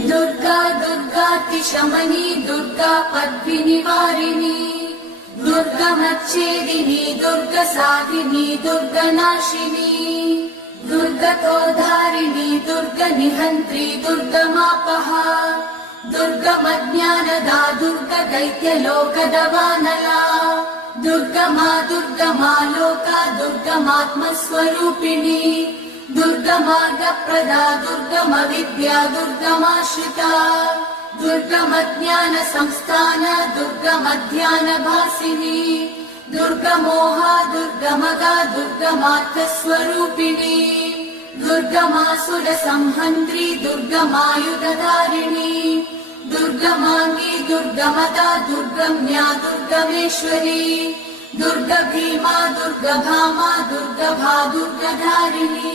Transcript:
दुर्गा दुर्गातिशमनी दुर्गा पद्मिनिवारिणी दुर्गमच्छेदिनी दुर्गसाधिनी दुर्गनाशिनी दुर्गतोधारिणी दुर्गनिहन्त्री दुर्गमापहा दुर्गमज्ञानदा दुर्गदैत्यलोकदवानला दुर्गमा दुर्गमा लोका दुर्गमात्मस्वरूपिणी दुर्गमार्गप्रदा दुर्गमविद्या दुर्गमाश्रिता दुर्गमज्ञानसंस्थान दुर्गमध्यानभासिनी दुर्गमोहा दुर्गमगा दुर्गमार्थस्वरूपिणी दुर्गमासुरसंहन्त्री दुर्गमायुधधारिणी दुर्गमाङ्गी दुर्गमदा दुर्गम्या दुर्गमेश्वरी दुर्गभीमा दुर्गभामा दुर्गभा दुर्गधारिणी।